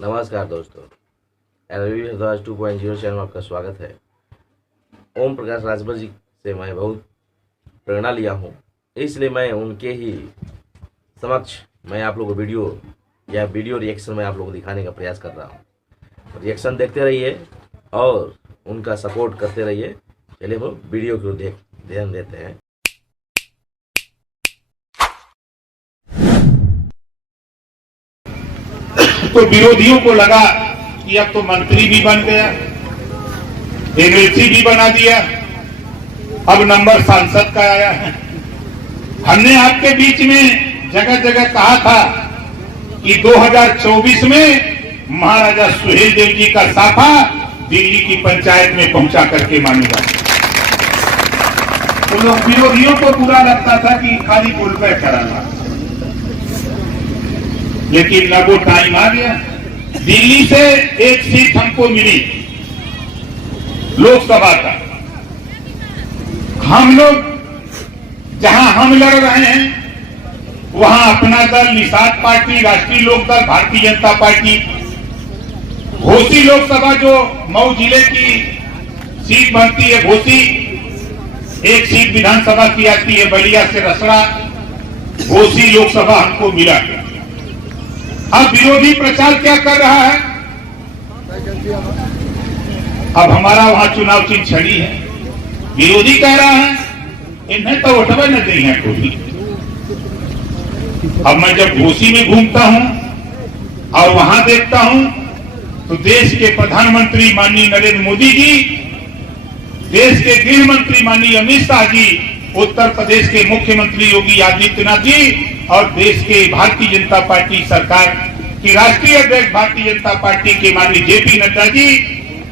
नमस्कार दोस्तों, N V हरद्वाज 2.0 channel में आपका स्वागत है। ओम प्रकाश राजभर जी से मैं बहुत प्रेरणा लिया हूँ, इसलिए मैं उनके ही समक्ष मैं आप लोगों को वीडियो रिएक्शन में आप लोगों को दिखाने का प्रयास कर रहा हूँ। रिएक्शन देखते रहिए और उनका सपोर्ट करते रहिए। चलिए हम लोग वीडियो को ध्यान देते हैं। तो विरोधियों को लगा कि अब तो मंत्री भी बन गया, एमएलसी भी बना दिया, अब नंबर सांसद का आया है। हमने आपके बीच में जगह जगह कहा था कि 2024 में महाराजा सुहेलदेव जी का साफा दिल्ली की पंचायत में पहुंचा करके मानूंगा। तो लोग विरोधियों को बुरा लगता था कि खाली बोल पर कराना, लेकिन न वो टाइम आ गया। दिल्ली से एक सीट हमको मिली लोकसभा का। हम लोग जहां हम लड़ रहे हैं वहां अपना दल निषाद पार्टी, राष्ट्रीय लोकदल, भारतीय जनता पार्टी, घोसी लोकसभा जो मऊ जिले की सीट बनती है, घोसी एक सीट विधानसभा की आती है, बलिया से रसड़ा, घोसी लोकसभा हमको मिला। अब विरोधी प्रचार क्या कर रहा है? अब हमारा वहां चुनाव चिन्ह छड़ी है, विरोधी कह रहा है इन्हें तो वोटवे न दी है कोई। अब मैं जब घोसी में घूमता हूं और वहां देखता हूं तो देश के प्रधानमंत्री माननीय नरेंद्र मोदी जी, देश के गृह मंत्री माननीय अमित शाह जी, उत्तर प्रदेश के मुख्यमंत्री योगी आदित्यनाथ जी और देश के भारतीय जनता पार्टी सरकार की राष्ट्रीय अध्यक्ष भारतीय जनता पार्टी के माननीय जेपी नड्डा जी,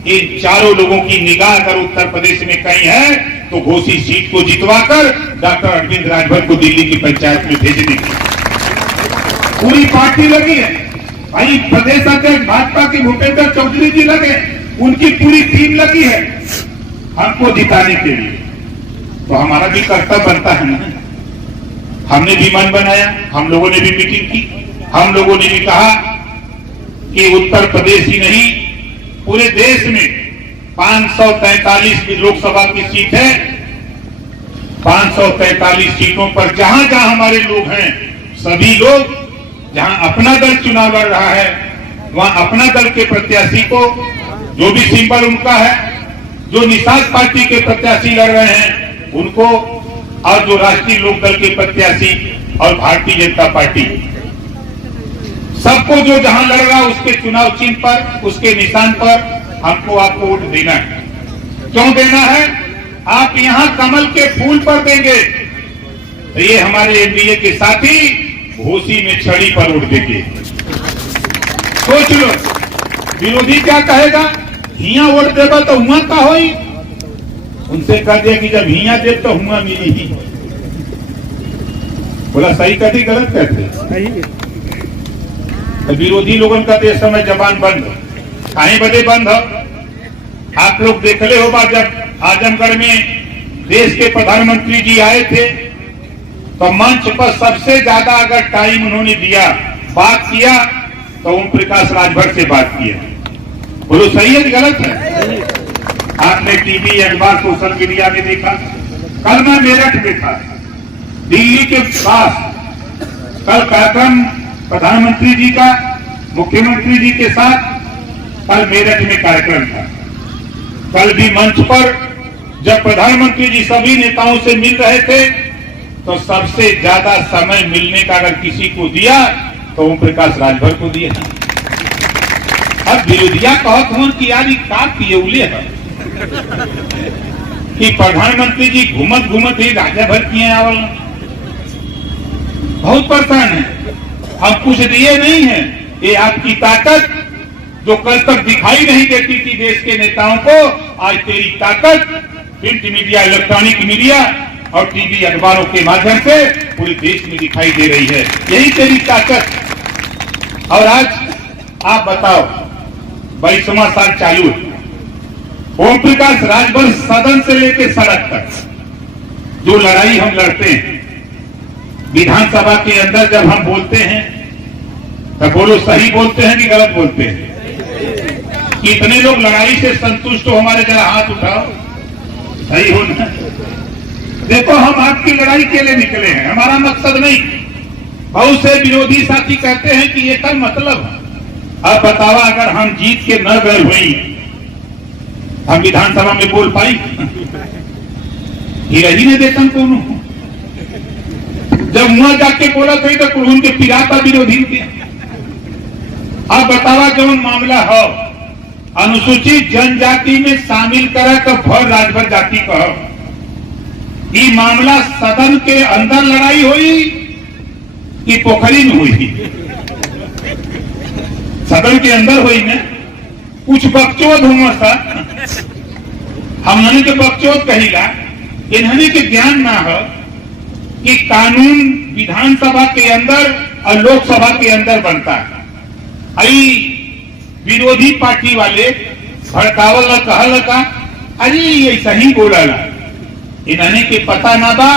इन चारों लोगों की निगाह अगर उत्तर प्रदेश में कहीं है तो घोसी सीट को जितवाकर डॉक्टर अरविंद राजभर को दिल्ली की पंचायत में भेजने की पूरी पार्टी लगी है। भाई प्रदेश अध्यक्ष भाजपा के भूपेंद्र चौधरी जी लगे, उनकी पूरी टीम लगी है हमको जिताने के लिए। तो हमारा भी कर्तव्य बनता है ना। हमने भी मन बनाया, हम लोगों ने भी मीटिंग की, हम लोगों ने भी कहा कि उत्तर प्रदेश ही नहीं पूरे देश में 543 लोकसभा की सीट है। 543 सीटों पर जहां जहां हमारे लोग हैं, सभी लोग जहां अपना दल चुनाव लड़ रहा है वहां अपना दल के प्रत्याशी को, जो भी सिंबल उनका है, जो निषाद पार्टी के प्रत्याशी लड़ रहे हैं उनको, और जो राष्ट्रीय लोकदल के प्रत्याशी और भारतीय जनता पार्टी, सबको जो जहां लड़ रहा उसके चुनाव चिन्ह पर, उसके निशान पर हमको आपको वोट देना है। क्यों देना है? आप यहां कमल के फूल पर देंगे तो ये हमारे एनडीए के साथी घोसी में छड़ी पर वोट देंगे। सोच लो, विरोधी क्या कहेगा? हिया वोट देगा तो हुआ का होई। उनसे कह दिया कि जब हिया दे तो हुआ मिली ही। बोला सही कहती गलत कहते? तो विरोधी लोगों का देश समय जबान बंद, कहीं बदे बंद हो। आप लोग देख ले होगा जब आजमगढ़ में देश के प्रधानमंत्री जी आए थे तो मंच पर सबसे ज्यादा अगर टाइम उन्होंने दिया, बात किया तो ओम प्रकाश राजभर से बात किया। बोलो सही है कि गलत है? आपने टीवी, अखबार, सोशल मीडिया में देखा। कल मैं मेरठ में था, दिल्ली के पास। कल कार्यक्रम प्रधानमंत्री जी का मुख्यमंत्री जी के साथ कल मेरठ में कार्यक्रम था। कल भी मंच पर जब प्रधानमंत्री जी सभी नेताओं से मिल रहे थे तो सबसे ज्यादा समय मिलने का अगर किसी को दिया तो ओम प्रकाश राजभर को दिया। अब विरोधिया कहत हूं कि यार का पियौले है कि प्रधानमंत्री जी घूमत घूमत ही राजा भर किए आवल। बहुत परेशान है, हम कुछ दिए नहीं है। ये आपकी ताकत जो कल तक दिखाई नहीं देती थी देश के नेताओं को, आज तेरी ताकत प्रिंट मीडिया, इलेक्ट्रॉनिक मीडिया और टीवी, अखबारों के माध्यम से पूरे देश में दिखाई दे रही है। यही तेरी ताकत। और आज आप बताओ, 22वां साल चालू है। ओम प्रकाश राजभर सदन से लेकर सड़क तक जो लड़ाई हम लड़ते हैं, विधानसभा के अंदर जब हम बोलते हैं तो बोलो सही बोलते हैं कि गलत बोलते हैं? कितने लोग लड़ाई से संतुष्ट हो? हमारे जरा हाथ उठाओ, सही हो ना? देखो हम आपकी लड़ाई के लिए निकले हैं, हमारा मकसद नहीं। बहुत से विरोधी साथी कहते हैं कि ये कल मतलब अब बतावा अगर हम जीत के न गए हुई हम विधानसभा में बोल पाई? ही रही ने देखन कौन जब मुआ जाके बोला थे तो कुल के पिराता विरोधी के। अब बतावा जो मामला हो अनुसूचित जनजाति में शामिल करे तो भर राजभर जाति कहो, ये मामला सदन के अंदर लड़ाई हुई कि पोखरी में हुई? सदन के अंदर हुई ना। कुछ बकचोद हुआ सा, हमने के बकचोद कहिला, इन्होंने के ज्ञान ना हो कि कानून विधानसभा के अंदर और लोकसभा के अंदर बनता है। आई विरोधी पार्टी वाले भड़कावल कहल का अरे ऐसा ही बोला, इन्होंने के पता ना बा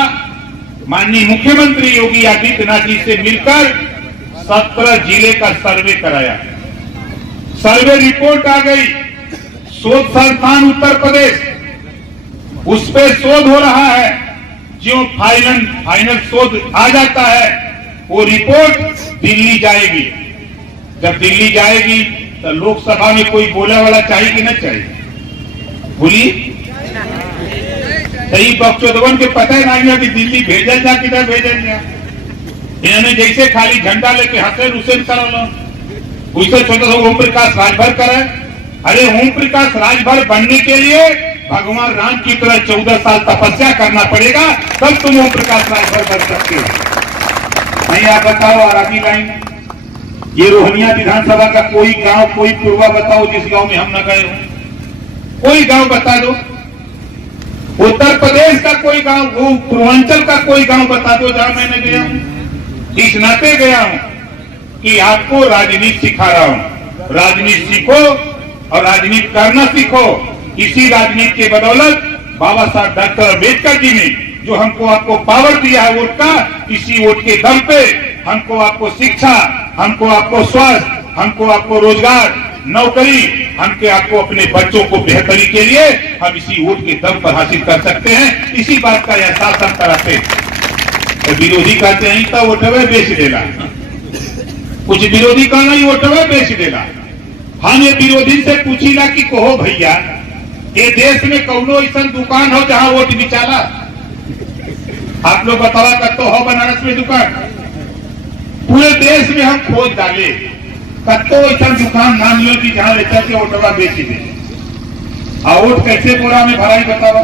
माननीय मुख्यमंत्री योगी आदित्यनाथ जी से मिलकर 17 जिले का सर्वे कराया। सर्वे रिपोर्ट आ गई, शोध संस्थान उत्तर प्रदेश उस पर शोध हो रहा है। जो फाइनल शोध आ जाता है वो रिपोर्ट दिल्ली जाएगी। जब दिल्ली जाएगी तो लोकसभा में कोई बोले वाला चाहिए कि नहीं चाहिए? बोलिए। सही बकचोदवन के पता ही नहीं है कि दिल्ली भेजल जा किधर भेजल जा। इन्होंने जैसे खाली झंडा लेके हसन हुसैन करो उसे छोटा सा ओम प्रकाश राजभर करे। अरे ओम प्रकाश राजभर बनने के लिए भगवान राम की तरह 14 साल तपस्या करना पड़ेगा, तब तुम ओम प्रकाश राजभर बन सकते हो। नहीं आप बताओ आराधी लाइन, ये रोहनिया विधानसभा का कोई गांव, कोई पूर्वा बताओ जिस गांव में हम न गए हो। कोई गांव बता दो, उत्तर प्रदेश का कोई गांव, वो पूर्वांचल का कोई गांव बता दो जहां मैंने गया हूं। इस नाते गया हूं कि आपको राजनीति सिखा रहा हूं। राजनीति सीखो और राजनीति करना सीखो। इसी राजनीति के बदौलत बाबा साहब डॉक्टर अम्बेडकर जी ने जो हमको आपको पावर दिया है वोट का, इसी वोट के दम पे हमको आपको शिक्षा, हमको आपको स्वास्थ्य, हमको आपको रोजगार, नौकरी, हमके आपको अपने बच्चों को बेहतरी के लिए हम इसी वोट के दम पर हासिल कर सकते हैं। इसी बात का एहसास हम कराते हैं। तो विरोधी कहते हैं तो वोटवे बेच देगा, कुछ विरोधी कहना ही वोटवे बेच देगा। हम ये विरोधी से पूछीला कि कहो भैया ये देश में कौनो ऐसा दुकान हो जहां वोट बिचाला? आप लोग बतावा कत्तो हो बनारस में दुकान? पूरे देश में हम खोज डाले, कत्तो ऐसा दुकान नाम लियो कि जहां लेकर के वोटवा बेच दे। और वोट कैसे बोरा में भराई बतावा?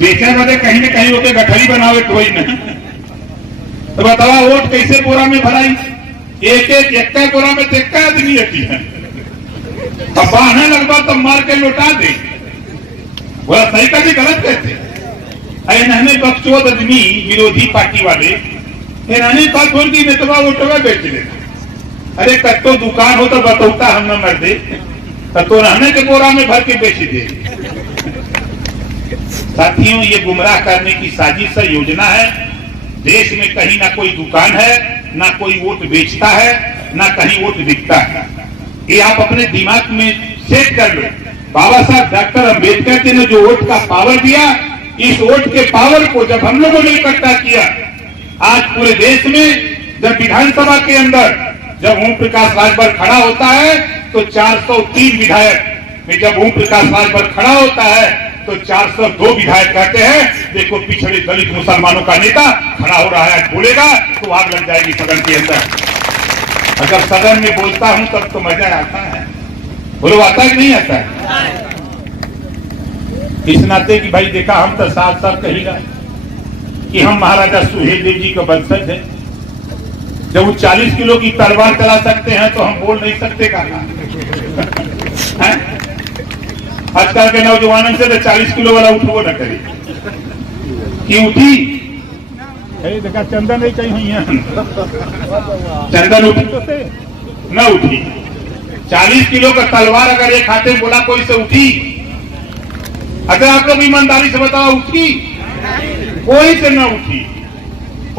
बेचे बदे कहीं न कहीं होके गठरी बनावे कोई न, तो बतावा वोट कैसे बोरा में भराई? एक बोरा में देखता आदमी रहती है, अब बहाना लगवा तो मार के लौटा दे। बोला सही का भी गलत कहते। इन्होंने बकचोद आदमी विरोधी पार्टी वाले इन्होंने कहा छोड़ दी नेतवा वोटवा बेच दे। अरे कत्तो दुकान हो तो बतौता हम न मर दे, तो रहने के बोरा में भर के बेच दे। साथियों ये गुमराह करने की साजिश योजना है। देश में कहीं ना कोई दुकान है, ना कोई वोट बेचता है, ना कहीं वोट बिकता है। ये आप अपने दिमाग में सेट कर लो। बाबा साहब डॉक्टर अम्बेडकर जी ने जो वोट का पावर दिया, इस वोट के पावर को जब हम लोगों ने इकट्ठा किया, आज पूरे देश में जब विधानसभा के अंदर जब ओम प्रकाश राजभर खड़ा होता है तो 403 विधायक में जब ओम प्रकाश राजभर खड़ा होता है तो 402 विधायक कहते हैं देखो पिछड़े दलित मुसलमानों का नेता खड़ा हो रहा है, बोलेगा तो आग लग जाएगी सदन के अंदर। अगर सदन में बोलता हूं तब तो मजा आता है, बोलो आता है कि नहीं आता है? इस नाते कि भाई देखा हम तो साफ साफ कहेगा कि हम महाराजा सुहेलदेव जी का वंशज है। जब वो 40 किलो की तलवार चला सकते हैं तो हम बोल नहीं सकते कहा? आजकल के नौजवानों से तो 40 किलो वाला उठो न करे कि उठी देखा चंदन नहीं कहीं हुई है, चंदन उठी तो से न उठी। 40 किलो का तलवार अगर एक हाथे बोला कोई से उठी? अगर आप लोग ईमानदारी से बताओ उठी? कोई से न उठी।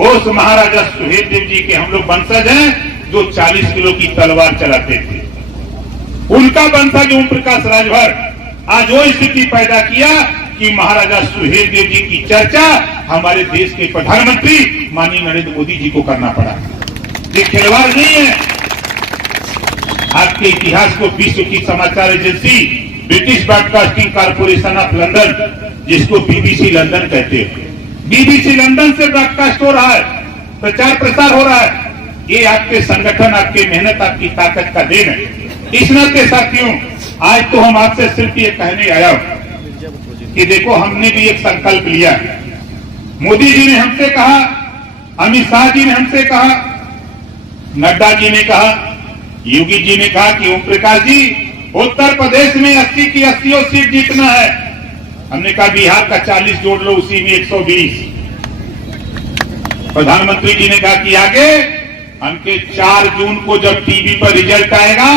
उस महाराजा सुहेलदेव जी के हम लोग वंशज हैं, जो 40 किलो की तलवार चलाते थे। उनका वंशज ओम प्रकाश राजभर आज वो स्थिति पैदा किया कि महाराजा सुहेलदेव जी की चर्चा हमारे देश के प्रधानमंत्री माननीय नरेंद्र मोदी जी को करना पड़ा। ये खिलवाड़ नहीं है। आपके इतिहास को विश्व की समाचार agency British broadcasting corporation of London, जिसको बीबीसी लंदन कहते हैं, बीबीसी लंदन से ब्रॉडकास्ट हो रहा है, प्रचार प्रसार हो रहा है। ये आपके संगठन, आपकी मेहनत, आपकी ताकत का देन है। इस नाते साथियों, आज तो हम आपसे सिर्फ ये कहने आया हूं कि देखो, हमने भी एक संकल्प लिया। मोदी जी ने हमसे कहा, अमित शाह जी ने हमसे कहा, नड्डा जी ने कहा, योगी जी ने कहा कि ओम प्रकाश जी, उत्तर प्रदेश में 80 की 80 सीट जीतना है। हमने कहा बिहार का 40 जोड़ लो, उसी में 120। प्रधानमंत्री जी ने कहा कि आगे हमके 4 जून को जब टीवी पर रिजल्ट आएगा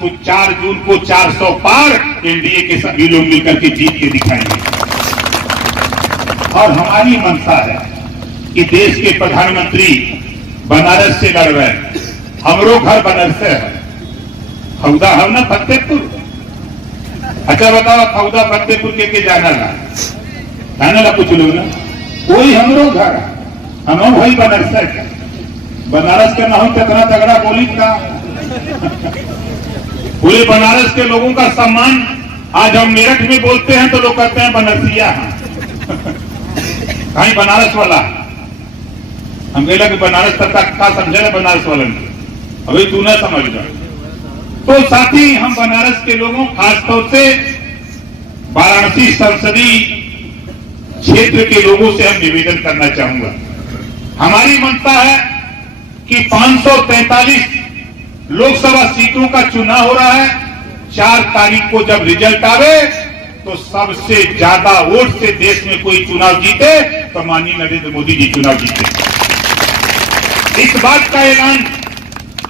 तो 4 जून को 400 पार एनडीए के सभी लोग मिलकर के जीत के दिखाएंगे। और हमारी मंशा है कि देश के प्रधानमंत्री बनारस से लड़ रहे हैं। हमरो घर बनारस से है, खौदा हम ना फतेहपुर। अच्छा बताओ, खौदा फतेहपुर के जाना ला पूछ लो ना, कोई हमरो घर, हम भाई बनारस है। बनारस का ना हो कितना तगड़ा बोली था। पूरे बनारस के लोगों का सम्मान आज हम मेरठ में बोलते हैं तो लोग कहते हैं बनारसिया। कहीं बनारस वाला हम कहला कि बनारस तक का समझे बनारस वाले ने, अभी तू ना समझ जा। तो साथी, हम बनारस के लोगों, खासतौर से वाराणसी संसदीय क्षेत्र के लोगों से हम निवेदन करना चाहूंगा। हमारी मंशा है कि 543 लोकसभा सीटों का चुनाव हो रहा है। 4 तारीख को जब रिजल्ट आवे तो सबसे ज्यादा वोट से देश में कोई चुनाव जीते तो माननीय नरेंद्र मोदी जी चुनाव जीते। इस बात का ऐलान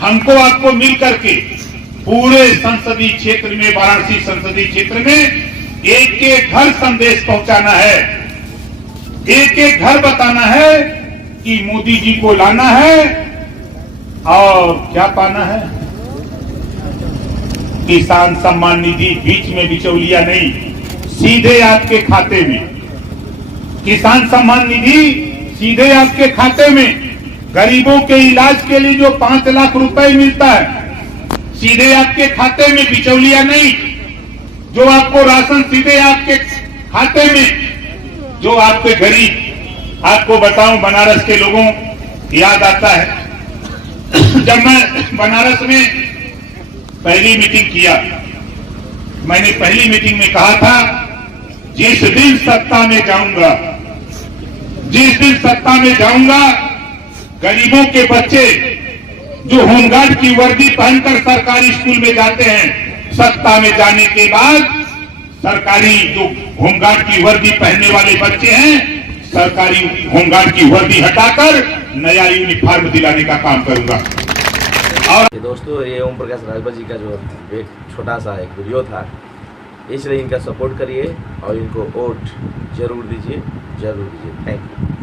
हमको आपको मिल करके पूरे संसदीय क्षेत्र में, वाराणसी संसदीय क्षेत्र में एक एक घर संदेश पहुंचाना है, एक एक घर बताना है कि मोदी जी को लाना है और क्या पाना है। किसान सम्मान निधि बीच में बिचौलिया नहीं, सीधे आपके खाते में। किसान सम्मान निधि सीधे आपके खाते में। गरीबों के इलाज के लिए जो 5 लाख रुपए मिलता है, सीधे आपके खाते में, बिचौलिया नहीं। जो आपको राशन सीधे आपके खाते में। जो आपके गरीब, आपको बताऊं, बनारस के लोगों याद आता है जब मैं बनारस में पहली मीटिंग किया, मैंने पहली मीटिंग में कहा था, जिस दिन सत्ता में जाऊंगा, जिस दिन सत्ता में जाऊंगा, गरीबों के बच्चे जो होमगार्ड की वर्दी पहनकर सरकारी स्कूल में जाते हैं, सत्ता में जाने के बाद सरकारी जो होमगार्ड की वर्दी पहनने वाले बच्चे हैं, सरकारी होमगार्ड की वर्दी हटाकर नया यूनिफॉर्म दिलाने का काम करूंगा। और दोस्तों, ये ओम प्रकाश राजभर जी का जो एक छोटा सा एक वीडियो था, इसलिए इनका सपोर्ट करिए और इनको वोट जरूर दीजिए, जरूर दीजिए। Thank you.